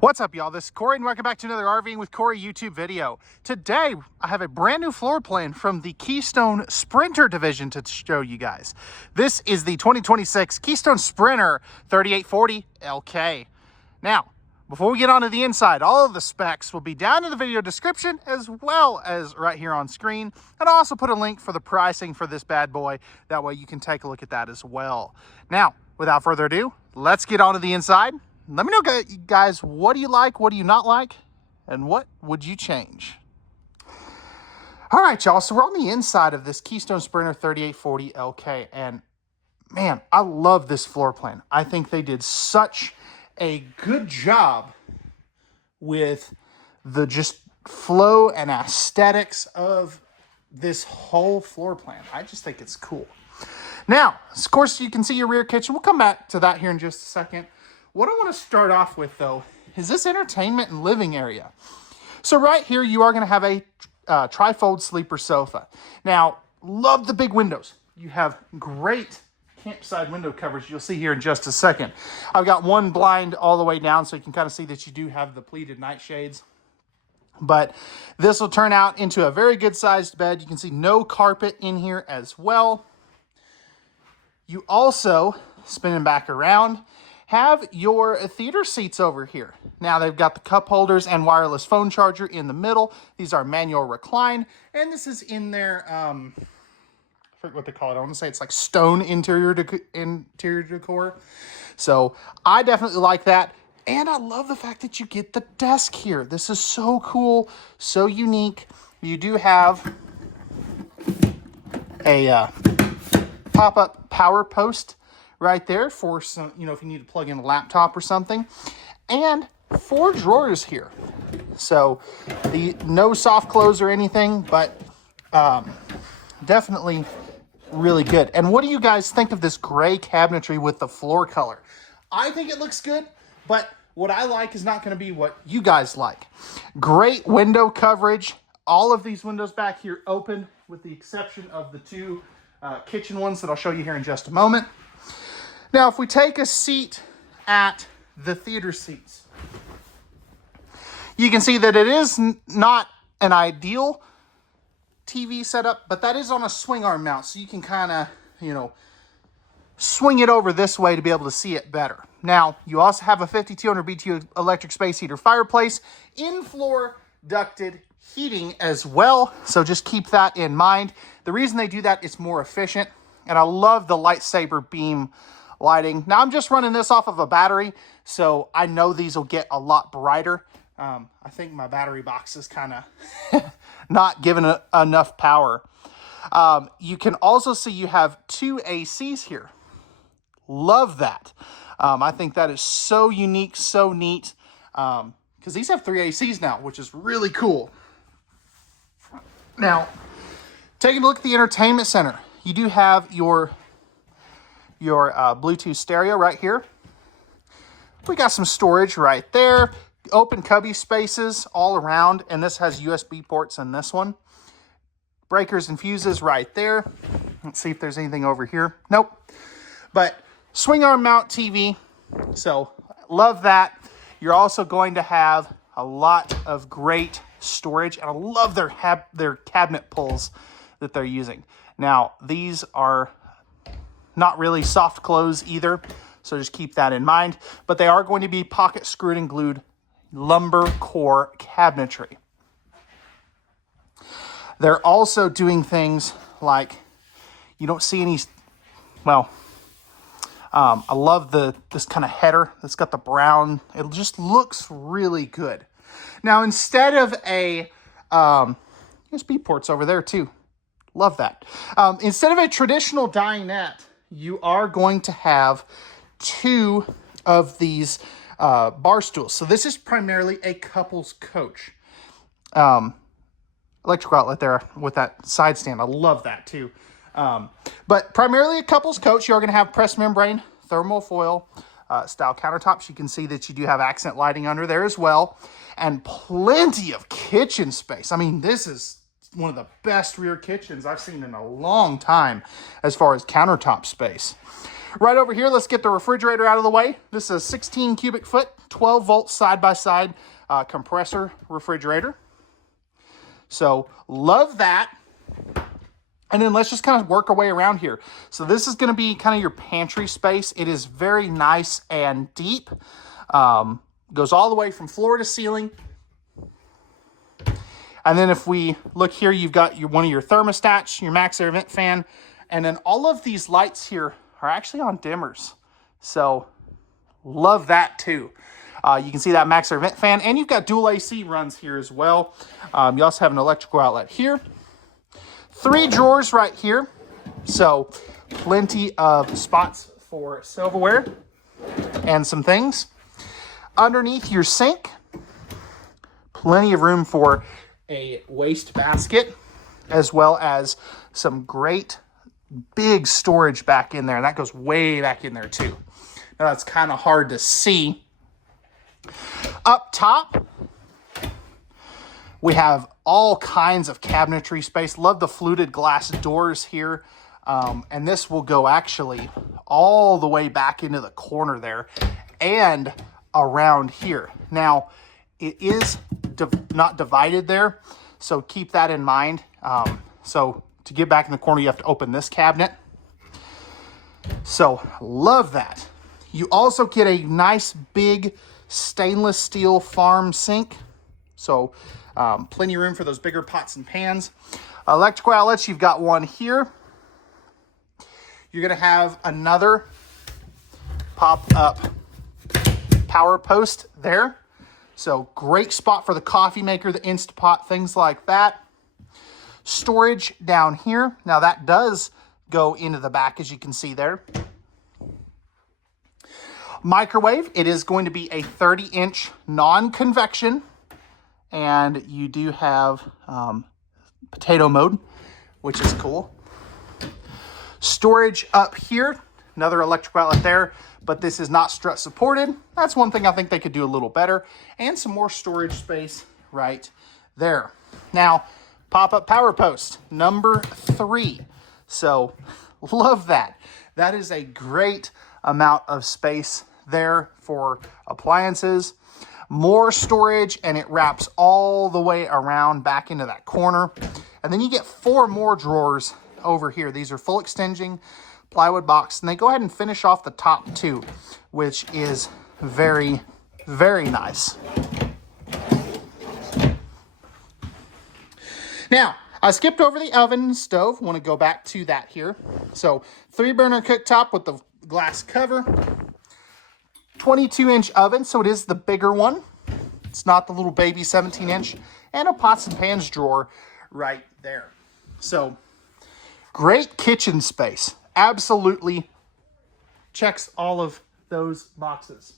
What's up, y'all? This is Corey, and welcome back to another RVing with Corey YouTube video. Today, I have a brand new floor plan from the Keystone Sprinter division to show you guys. This is the 2026 Keystone Sprinter 3840 LK. Now, before we get onto the inside, all of the specs will be down in the video description as well as right here on screen. And I'll also put a link for the pricing for this bad boy. That way you can take a look at that as well. Now, without further ado, let's get onto the inside. Let me know, guys, what do you like, what do you not like, and what would you change? All right, y'all, so we're on the inside of this Keystone Sprinter 3840 LK, and man, I love this floor plan. I think they did such a good job with the just flow and aesthetics of this whole floor plan. I just think it's cool. Now, of course, you can see your rear kitchen. We'll come back to that here in just a second. What I want to start off with, though, is this entertainment and living area. So right here, you are going to have a trifold sleeper sofa. Now, love the big windows. You have great campside window coverage. You'll see here in just a second. I've got one blind all the way down, so you can kind of see that you do have the pleated nightshades. But this will turn out into a very good-sized bed. You can see no carpet in here as well. You also, spinning back around, have your theater seats over here. Now they've got the cup holders and wireless phone charger in the middle. These are manual recline, and this is in their, I forget what they call it. I want to say it's like stone interior decor. So I definitely like that. And I love the fact that you get the desk here. This is so cool, so unique. You do have a pop-up power post right there for some, if you need to plug in a laptop or something. And 4 drawers here. So no soft close or anything, but definitely really good. And what do you guys think of this gray cabinetry with the floor color? I think it looks good, but what I like is not going to be what you guys like. Great window coverage. All of these windows back here open with the exception of the 2 kitchen ones that I'll show you here in just a moment. Now, if we take a seat at the theater seats, you can see that it is not an ideal TV setup, but that is on a swing arm mount, so you can kind of, swing it over this way to be able to see it better. Now, you also have a 5200 BTU electric space heater fireplace, in-floor ducted heating as well, so just keep that in mind. The reason they do that is more efficient, and I love the lightsaber beam lighting. Now, I'm just running this off of a battery, so I know these will get a lot brighter. I think my battery box is kind of not giving enough power. You can also see you have 2 ACs here. Love that. I think that is so unique, so neat, because these have 3 ACs now, which is really cool. Now, taking a look at the entertainment center, you do have your Bluetooth stereo right here. We got some storage right there. Open cubby spaces all around, and this has USB ports in this one. Breakers and fuses right there. Let's see if there's anything over here. Nope. But swing arm mount TV. So love that. You're also going to have a lot of great storage, and I love their cabinet pulls that they're using. Now, these are not really soft close either, so just keep that in mind. But they are going to be pocket screwed and glued lumber core cabinetry. They're also doing things like, you don't see any, I love this kind of header that's got the brown. It just looks really good. Now, instead of a USB ports over there too. Love that. Instead of a traditional dinette, you are going to have 2 of these bar stools. So this is primarily a couple's coach. Electrical outlet there with that side stand. I love that too. But primarily a couple's coach. You're going to have pressed membrane, thermal foil style countertops. You can see that you do have accent lighting under there as well. And plenty of kitchen space. I mean, this is one of the best rear kitchens I've seen in a long time as far as countertop space. Right over here, let's get the refrigerator out of the way. This is a 16 cubic foot, 12 volt side-by-side compressor refrigerator. So love that. And then let's just kind of work our way around here. So this is going to be kind of your pantry space. It is very nice and deep. Goes all the way from floor to ceiling. And then if we look here, you've got one of your thermostats, your max air vent fan. And then all of these lights here are actually on dimmers. So love that too. You can see that max air vent fan, and you've got dual AC runs here as well. You also have an electrical outlet here. 3 drawers right here. So plenty of spots for silverware and some things. Underneath your sink, plenty of room for a waste basket, as well as some great big storage back in there. And that goes way back in there too. Now that's kind of hard to see. Up top, we have all kinds of cabinetry space. Love the fluted glass doors here. And this will go actually all the way back into the corner there and around here. Now, it is not divided there, so keep that in mind. So to get back in the corner, you have to open this cabinet. So love that. You also get a nice big stainless steel farm sink. So plenty of room for those bigger pots and pans. Electrical outlets, you've got one here. You're going to have another pop-up power post there. So great spot for the coffee maker, the Instapot, things like that. Storage down here. Now that does go into the back, as you can see there. Microwave, it is going to be a 30-inch non-convection. And you do have potato mode, which is cool. Storage up here, another electrical outlet there, but this is not strut supported. That's one thing I think they could do a little better. And some more storage space right there. Now, pop-up power post, number 3. So, love that. That is a great amount of space there for appliances. More storage, and it wraps all the way around back into that corner. And then you get 4 more drawers over here. These are full extending plywood box, and they go ahead and finish off the top 2, which is very, very nice. Now, I skipped over the oven and stove. Want to go back to that here. So 3-burner cooktop with the glass cover. 22-inch oven, so it is the bigger one. It's not the little baby 17-inch. And a pots and pans drawer right there. So, great kitchen space. Absolutely checks all of those boxes.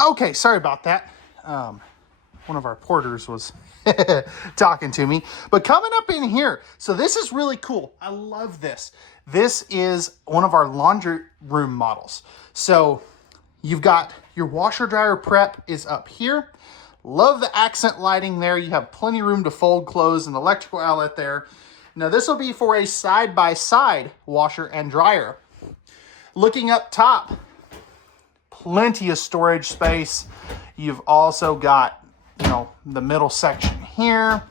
Okay, sorry about that. One of our porters was talking to me. But coming up in here, so this is really cool. I love this. This is one of our laundry room models. So, you've got your washer dryer prep is up here. Love the accent lighting there. You have plenty of room to fold clothes and electrical outlet there. Now this will be for a side-by-side washer and dryer. Looking up top, plenty of storage space. You've also got, the middle section here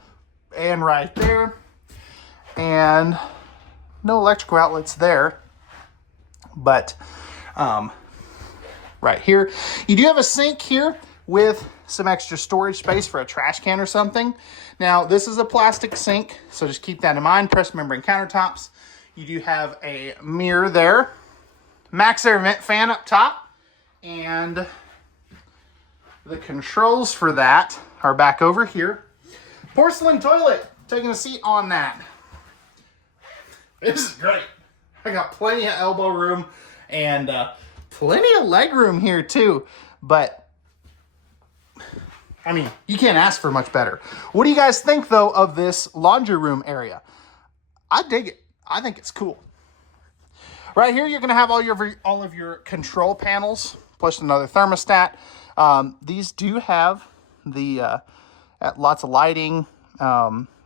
and right there. And no electrical outlets there. But right here. You do have a sink here with some extra storage space for a trash can or something. Now, this is a plastic sink, so just keep that in mind. Pressed membrane countertops. You do have a mirror there. Max air vent fan up top. And the controls for that are back over here. Porcelain toilet. Taking a seat on that. This is great. I got plenty of elbow room and plenty of leg room here too, but I mean, you can't ask for much better. What do you guys think though of this laundry room area? I dig it. I think it's cool. Right here, you're going to have all of your control panels, plus another thermostat. These do have the lots of lighting,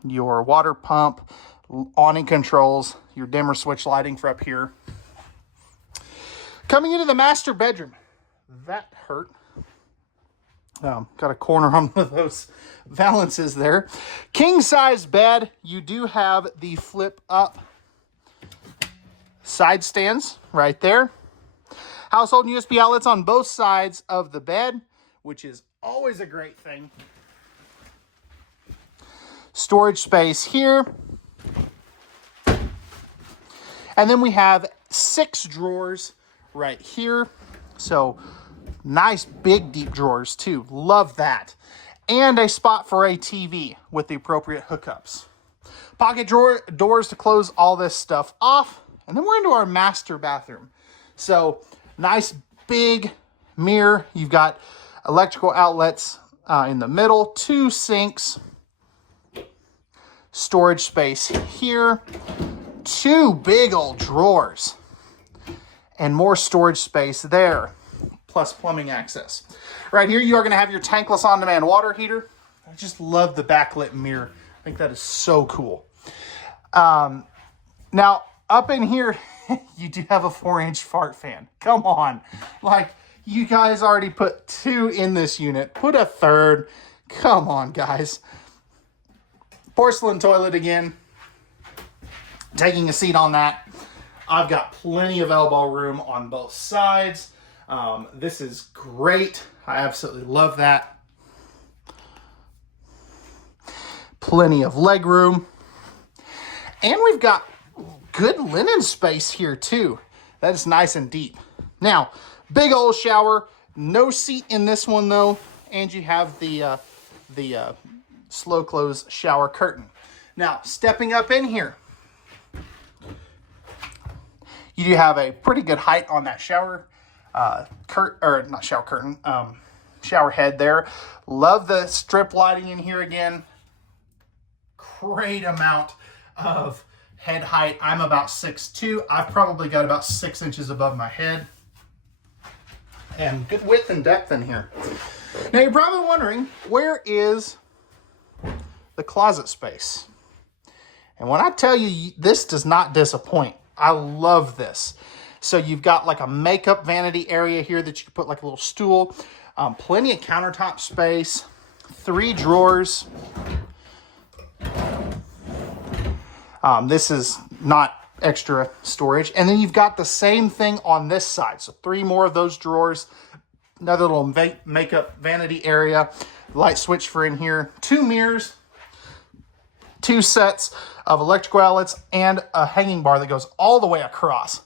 your water pump, awning controls, your dimmer switch lighting for up here. Coming into the master bedroom, that hurt. Got a corner on one of those valances there. King size bed. You do have the flip up side stands right there. Household USB outlets on both sides of the bed, which is always a great thing. Storage space here. And then we have 6 drawers right here. So nice big deep drawers too. Love that. And a spot for a TV with the appropriate hookups. Pocket drawer doors to close all this stuff off. And then we're into our master bathroom. So nice big mirror. You've got electrical outlets in the middle, 2 sinks, storage space here, 2 big old drawers, and more storage space there, plus plumbing access. Right here, you are going to have your tankless on-demand water heater. I just love the backlit mirror. I think that is so cool. Now, up in here, you do have a 4-inch fart fan. Come on. Like, you guys already put 2 in this unit. Put a 3rd. Come on, guys. Porcelain toilet again. Taking a seat on that. I've got plenty of elbow room on both sides. This is great. I absolutely love that. Plenty of leg room. And we've got good linen space here too. That is nice and deep. Now, big old shower. No seat in this one though. And you have the slow close shower curtain. Now, stepping up in here, you do have a pretty good height on that shower shower head there. Love the strip lighting in here again. Great amount of head height. I'm about 6'2". I've probably got about 6 inches above my head. And good width and depth in here. Now you're probably wondering, where is the closet space? And when I tell you, this does not disappoint. I love this. So you've got like a makeup vanity area here that you can put like a little stool. Plenty of countertop space. 3 drawers. This is not extra storage. And then you've got the same thing on this side. So 3 more of those drawers. Another little makeup vanity area. Light switch for in here. 2 mirrors. 2 sets of electrical outlets and a hanging bar that goes all the way across.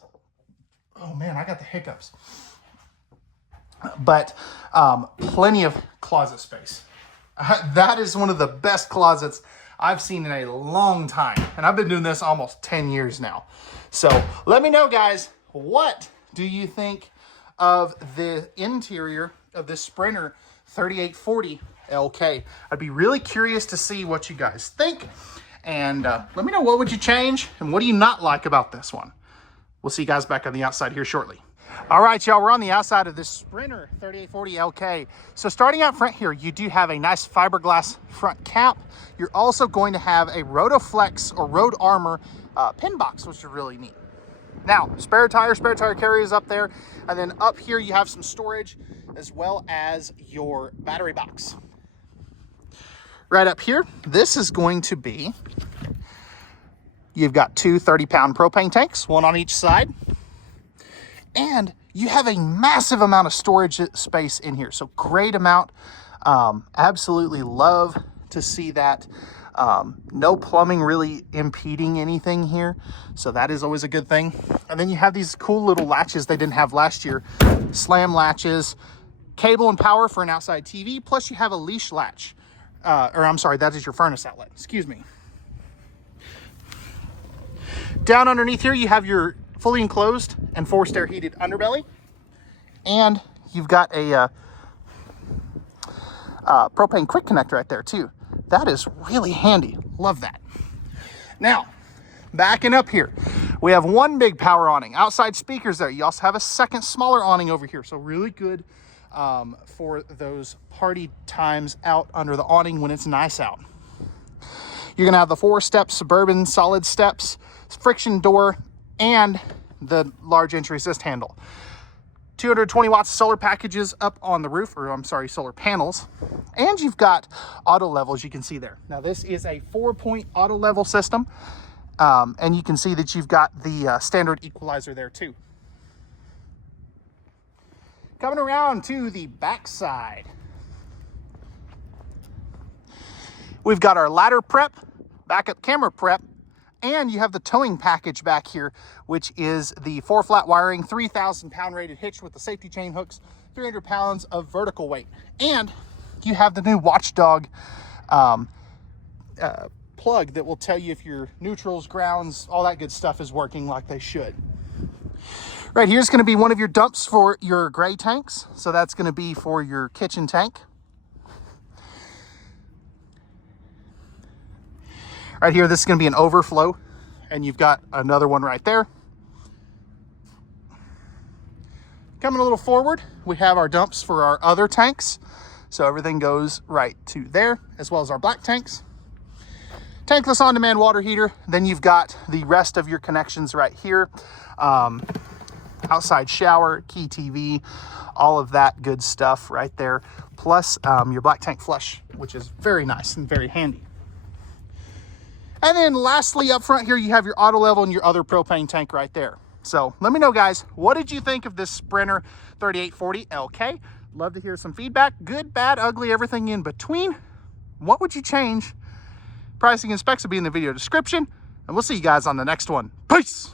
Oh man, I got the hiccups. But plenty of closet space. That is one of the best closets I've seen in a long time. And I've been doing this almost 10 years now. So let me know, guys, what do you think of the interior of this Sprinter 3840 LK? I'd be really curious to see what you guys think. And let me know, what would you change and what do you not like about this one? We'll see you guys back on the outside here shortly. All right, y'all, we're on the outside of this Sprinter 3840 LK. So starting out front here, you do have a nice fiberglass front cap. You're also going to have a Rotoflex or Road Armor pin box, which is really neat. Now, spare tire carrier is up there. And then up here, you have some storage as well as your battery box. Right up here, this is going to be, you've got 2 30-pound propane tanks, 1 on each side. And you have a massive amount of storage space in here. So great amount. Absolutely love to see that. No plumbing really impeding anything here. So that is always a good thing. And then you have these cool little latches they didn't have last year. Slam latches, cable and power for an outside TV. Plus you have a leash latch. That is your furnace outlet. Excuse me. Down underneath here, you have your fully enclosed and forced air heated underbelly. And you've got a propane quick connect right there too. That is really handy. Love that. Now, backing up here, we have 1 big power awning. Outside speakers there. You also have a second smaller awning over here. So really good for those party times out under the awning when it's nice out. You're gonna have the 4-step Suburban solid steps, friction door, and the large entry assist handle. 220 watts of solar packages up on the roof, or I'm sorry, solar panels. And you've got auto level, as you can see there. Now this is a 4-point auto level system. And you can see that you've got the standard equalizer there too. Coming around to the back side, we've got our ladder prep, backup camera prep, and you have the towing package back here, which is the 4-flat wiring, 3,000 pound rated hitch with the safety chain hooks, 300 pounds of vertical weight. And you have the new Watchdog plug that will tell you if your neutrals, grounds, all that good stuff is working like they should. Right here's going to be one of your dumps for your gray tanks. So that's going to be for your kitchen tank. Right here, this is going to be an overflow, and you've got another one right there. Coming a little forward, we have our dumps for our other tanks. So everything goes right to there, as well as our black tanks. Tankless on-demand water heater. Then you've got the rest of your connections right here. Outside shower, key TV, all of that good stuff right there. Plus your black tank flush, which is very nice and very handy. And then lastly, up front here, you have your auto level and your other propane tank right there. So let me know, guys, what did you think of this Sprinter 3840 LK? Love to hear some feedback. Good, bad, ugly, everything in between. What would you change? Pricing and specs will be in the video description. And we'll see you guys on the next one. Peace!